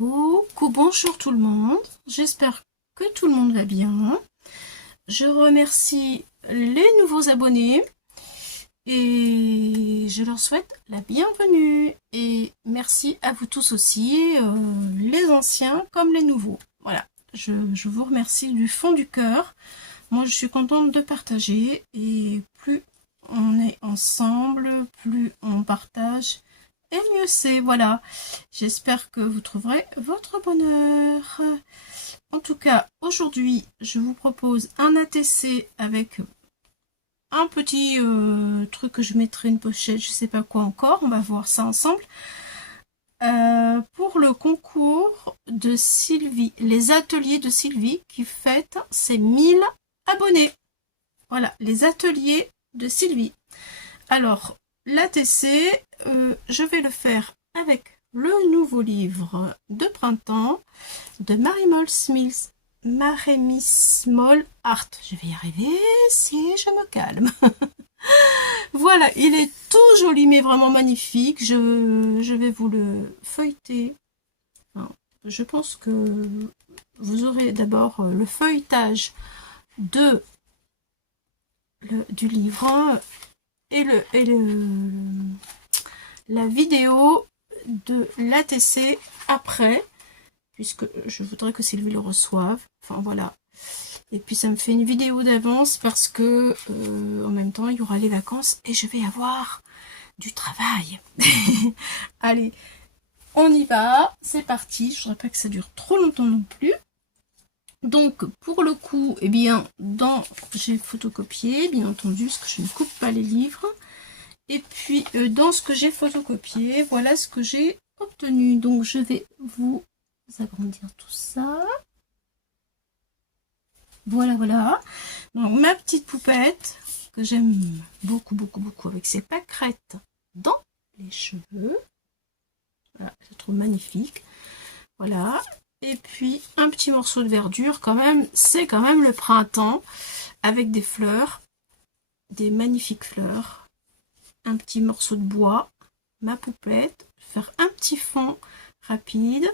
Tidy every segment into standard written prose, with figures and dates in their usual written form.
Coucou, bonjour tout le monde, j'espère que tout le monde va bien. Je remercie les nouveaux abonnés et je leur souhaite la bienvenue. Et merci à vous tous aussi, les anciens comme les nouveaux. Voilà, je vous remercie du fond du cœur. Moi je suis contente de partager et plus on est ensemble, plus on partage et mieux c'est, voilà. J'espère que vous trouverez votre bonheur. En tout cas, aujourd'hui, je vous propose un ATC avec un petit truc que je mettrai une pochette, je sais pas quoi encore, on va voir ça ensemble. Pour le concours de Sylvie, les ateliers de Sylvie qui fête ses 1000 abonnés. Voilà, les ateliers de Sylvie. Alors, l'ATC, je vais le faire avec le nouveau livre de printemps de Marémy Small Art. Je vais y arriver si je me calme. Voilà, il est tout joli mais vraiment magnifique. Je vais vous le feuilleter. Enfin, je pense que vous aurez d'abord le feuilletage du livre et la vidéo de l'ATC après, puisque je voudrais que Sylvie le reçoive. Enfin voilà. Et puis ça me fait une vidéo d'avance parce que en même temps il y aura les vacances et je vais avoir du travail. Allez, on y va, c'est parti. Je voudrais pas que ça dure trop longtemps non plus. Donc pour le coup, eh bien, j'ai photocopié, bien entendu, parce que je ne coupe pas les livres. Et puis dans ce que j'ai photocopié, voilà ce que j'ai obtenu. Donc je vais vous agrandir tout ça. Voilà, voilà. Donc ma petite poupette que j'aime beaucoup, beaucoup, beaucoup avec ses pâquerettes dans les cheveux. Voilà, je trouve magnifique. Voilà. Et puis un petit morceau de verdure quand même. C'est quand même le printemps avec des fleurs, des magnifiques fleurs. Un petit morceau de bois, ma poupette, faire un petit fond rapide.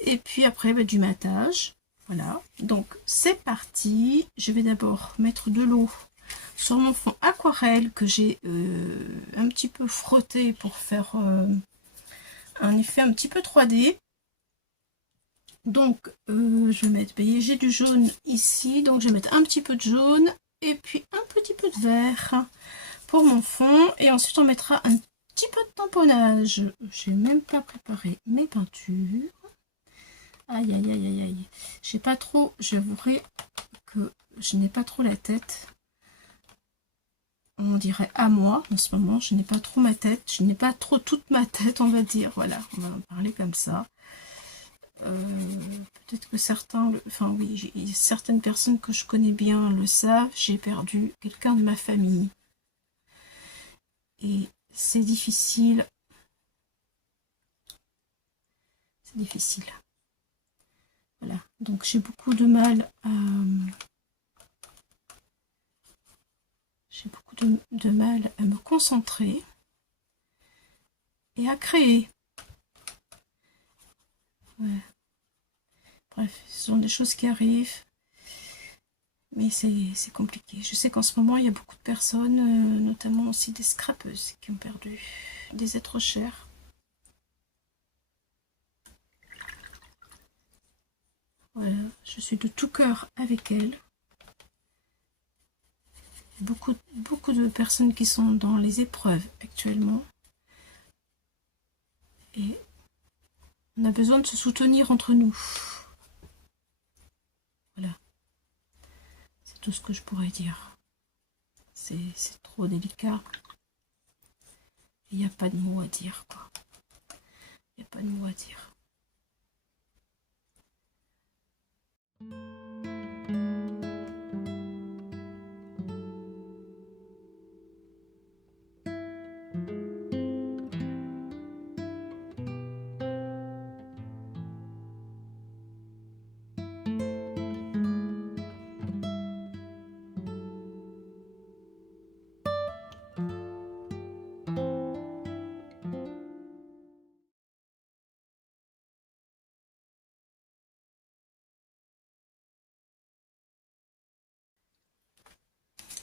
Et puis après du matage. Voilà, donc c'est parti. Je vais d'abord mettre de l'eau sur mon fond aquarelle que j'ai un petit peu frotté pour faire un effet un petit peu 3D. Donc je vais mettre, j'ai du jaune ici, donc je vais mettre un petit peu de jaune et puis un petit peu de vert pour mon fond. Et ensuite on mettra un petit peu de tamponnage. J'ai même pas préparé mes peintures. Aïe, aïe, aïe, aïe, aïe. J'ai pas trop, j'avouerai que je n'ai pas trop la tête. On dirait à moi, en ce moment, je n'ai pas trop ma tête. Je n'ai pas trop toute ma tête, on va dire. Voilà, on va en parler comme ça. Peut-être que certains, enfin oui, certaines personnes que je connais bien le savent. J'ai perdu quelqu'un de ma famille. Et c'est difficile. C'est difficile. Voilà, donc j'ai beaucoup de mal à... J'ai beaucoup de mal à me concentrer et à créer. Ouais. Bref, ce sont des choses qui arrivent, mais c'est compliqué. Je sais qu'en ce moment, il y a beaucoup de personnes, notamment aussi des scrapeuses, qui ont perdu des êtres chers. Voilà, je suis de tout cœur avec elles. Beaucoup de personnes qui sont dans les épreuves actuellement. Et on a besoin de se soutenir entre nous. Voilà. C'est tout ce que je pourrais dire. C'est trop délicat. Il n'y a pas de mots à dire, quoi. Il n'y a pas de mots à dire.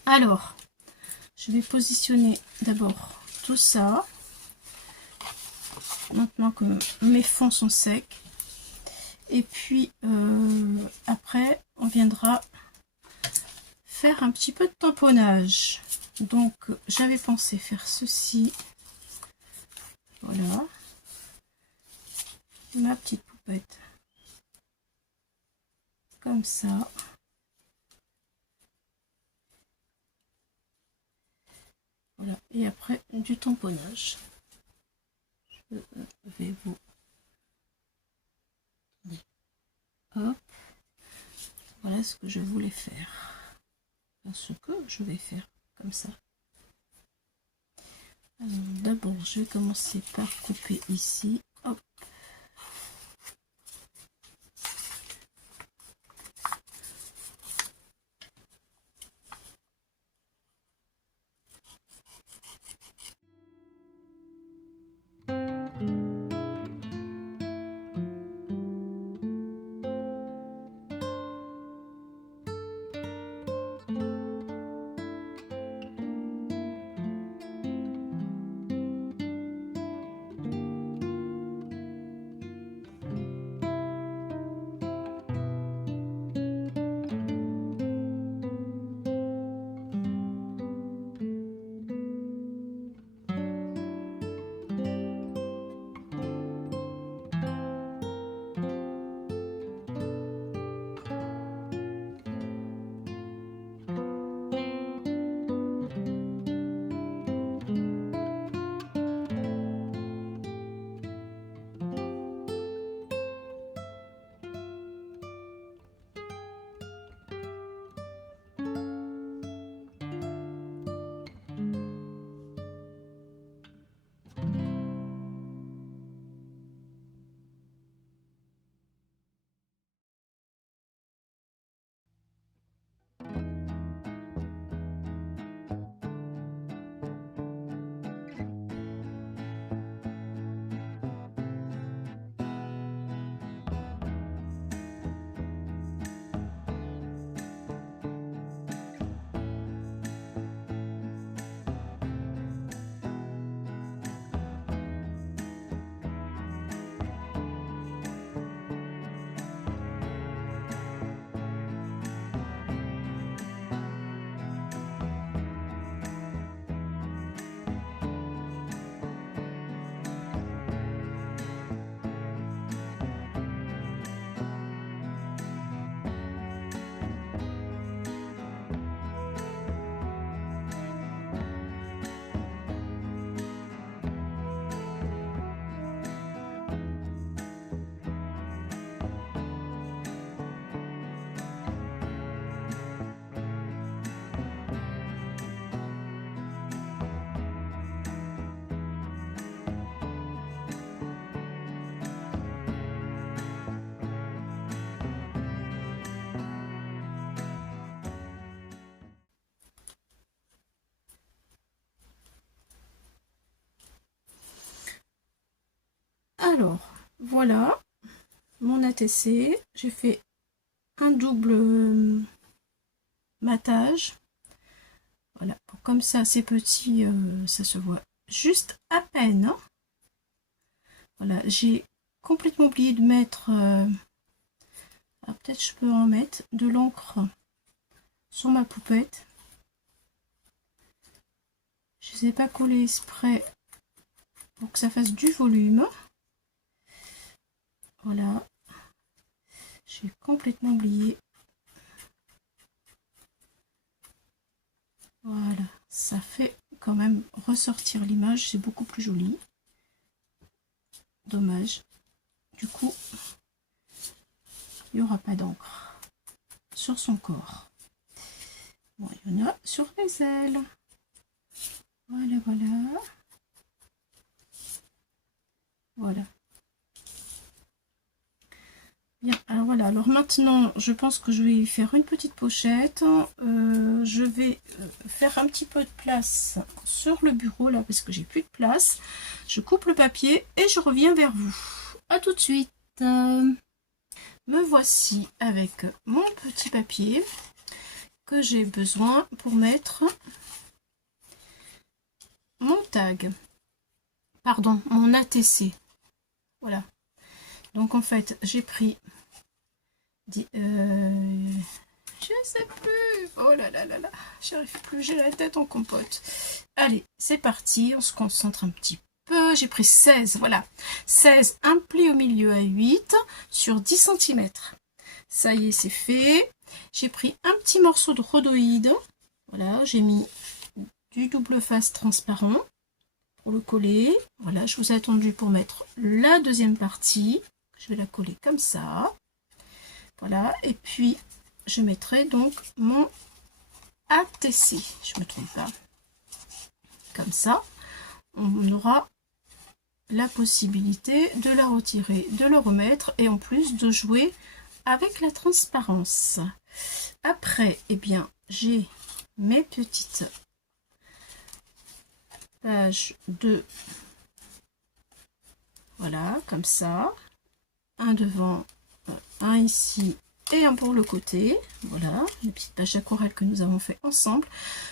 Alors, je vais positionner d'abord tout ça. Maintenant que mes fonds sont secs. Et puis, après, on viendra faire un petit peu de tamponnage. Donc, j'avais pensé faire ceci. Voilà. Ma petite poupette. Comme ça. Voilà. Et après, du tamponnage. Je vais vous... Hop. Voilà ce que je voulais faire. Enfin, ce que je vais faire. Comme ça. Alors, d'abord, je vais commencer par couper ici. Hop. Alors, voilà mon ATC. J'ai fait un double matage. Voilà, comme ça, c'est petit, ça se voit juste à peine. Voilà, j'ai complètement oublié de mettre... peut-être je peux en mettre de l'encre sur ma poupette. Je ne les ai pas collés exprès pour que ça fasse du volume. Voilà, j'ai complètement oublié. Voilà, ça fait quand même ressortir l'image, c'est beaucoup plus joli. Dommage. Du coup, il n'y aura pas d'encre sur son corps. Bon, il y en a sur les ailes. Voilà, voilà. Voilà. Bien, alors voilà, alors maintenant je pense que je vais faire une petite pochette. Je vais faire un petit peu de place sur le bureau là parce que j'ai plus de place. Je coupe le papier et je reviens vers vous. À tout de suite. Me voici avec mon petit papier que j'ai besoin pour mettre mon tag. Pardon, mon ATC. Voilà. Donc en fait, j'ai pris... je sais plus. Oh là là là là. J'arrive plus, j'ai la tête en compote. Allez, c'est parti. On se concentre un petit peu. J'ai pris 16, voilà. 16, un pli au milieu à 8 sur 10 cm. Ça y est, c'est fait. J'ai pris un petit morceau de rhodoïde. Voilà, j'ai mis du double face transparent pour le coller. Voilà, je vous ai attendu pour mettre la deuxième partie. Je vais la coller comme ça. Voilà, et puis je mettrai donc mon ATC, je me trompe pas. Comme ça, on aura la possibilité de la retirer, de le remettre et en plus de jouer avec la transparence. Après, eh bien, j'ai mes petites pages de... Voilà, comme ça. Un devant, un ici et un pour le côté. Voilà, les petites pages d'aquarelle que nous avons fait ensemble.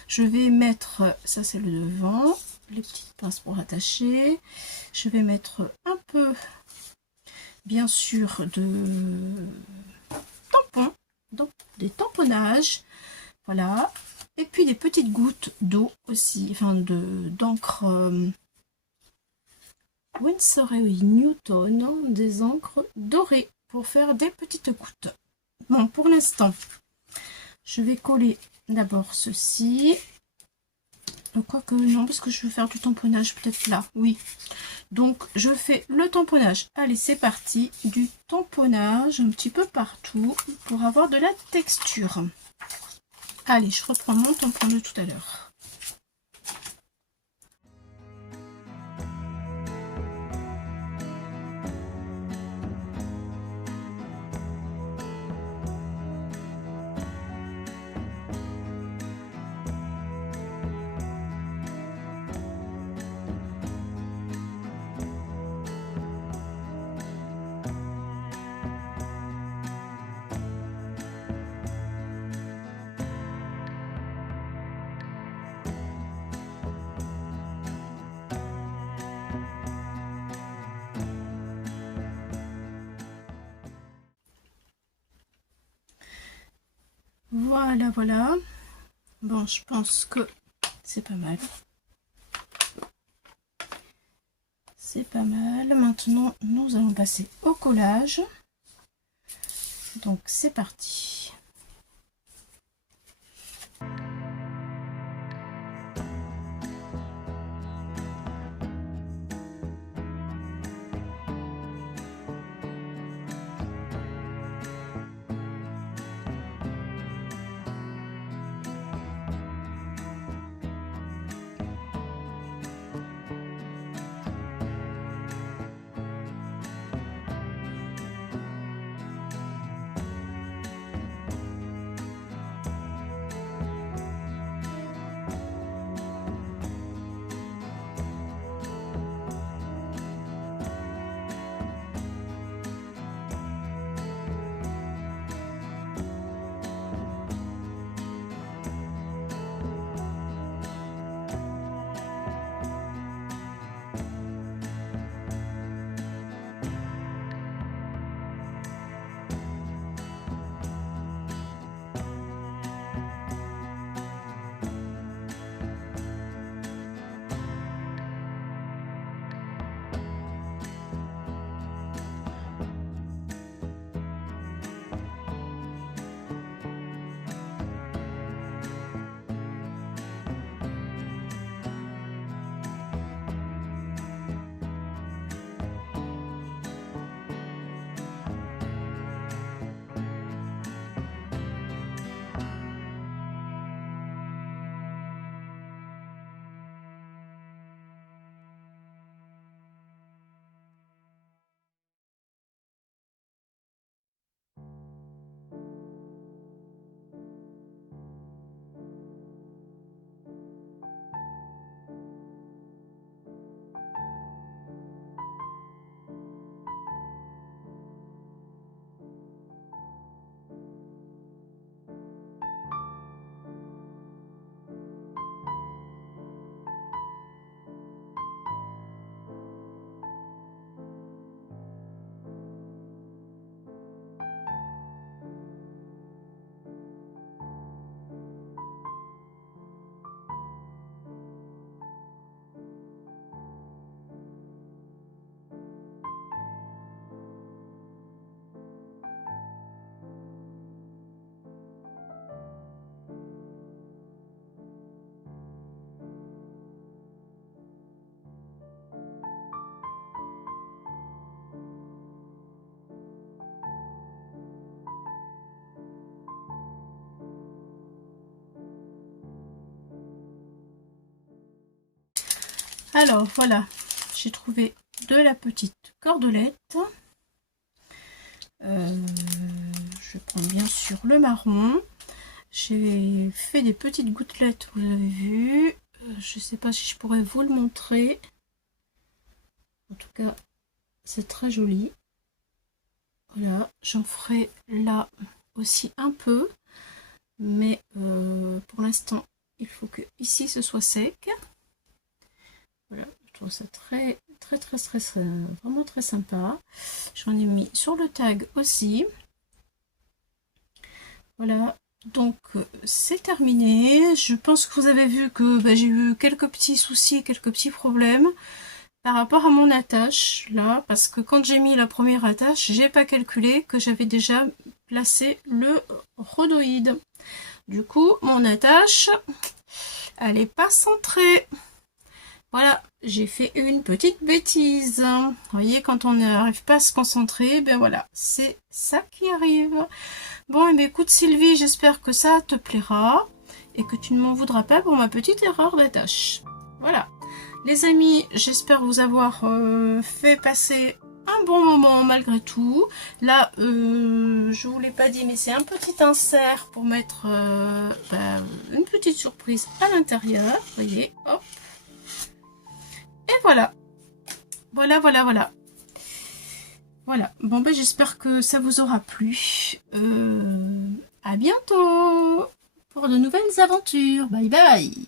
Je vais mettre, ça c'est le devant, les petites pinces pour attacher. Je vais mettre un peu, bien sûr, de tampons, donc des tamponnages. Voilà, et puis des petites gouttes d'eau aussi, enfin d'encre Winsor & Newton, des encres dorées pour faire des petites gouttes. Bon, pour l'instant, je vais coller d'abord ceci. Quoique non, parce que je veux faire du tamponnage peut-être là, oui. Donc, je fais le tamponnage. Allez, c'est parti. Du tamponnage un petit peu partout pour avoir de la texture. Allez, je reprends mon tampon de tout à l'heure. Voilà, voilà. Bon, je pense que c'est pas mal. C'est pas mal. Maintenant, nous allons passer au collage. Donc, c'est parti. Alors voilà, j'ai trouvé de la petite cordelette. Je prends bien sûr le marron. J'ai fait des petites gouttelettes, vous avez vu. Je ne sais pas si je pourrais vous le montrer. En tout cas, c'est très joli. Voilà, j'en ferai là aussi un peu. Mais pour l'instant, il faut que ici ce soit sec. Voilà, je trouve ça très vraiment très sympa. J'en ai mis sur le tag aussi. Voilà, donc c'est terminé. Je pense que vous avez vu que j'ai eu quelques petits soucis, quelques petits problèmes par rapport à mon attache là, parce que quand j'ai mis la première attache, j'ai pas calculé que j'avais déjà placé le rhodoïde. Du coup, mon attache, elle est pas centrée. Voilà, j'ai fait une petite bêtise. Vous voyez, quand on n'arrive pas à se concentrer, ben voilà, c'est ça qui arrive. Bon, et bien écoute Sylvie, j'espère que ça te plaira et que tu ne m'en voudras pas pour ma petite erreur d'attache. Voilà. Les amis, j'espère vous avoir fait passer un bon moment malgré tout. Là, je vous l'ai pas dit, mais c'est un petit insert pour mettre une petite surprise à l'intérieur. Vous voyez, hop. Et voilà. Voilà. Voilà. Bon, ben j'espère que ça vous aura plu. À bientôt pour de nouvelles aventures. Bye bye.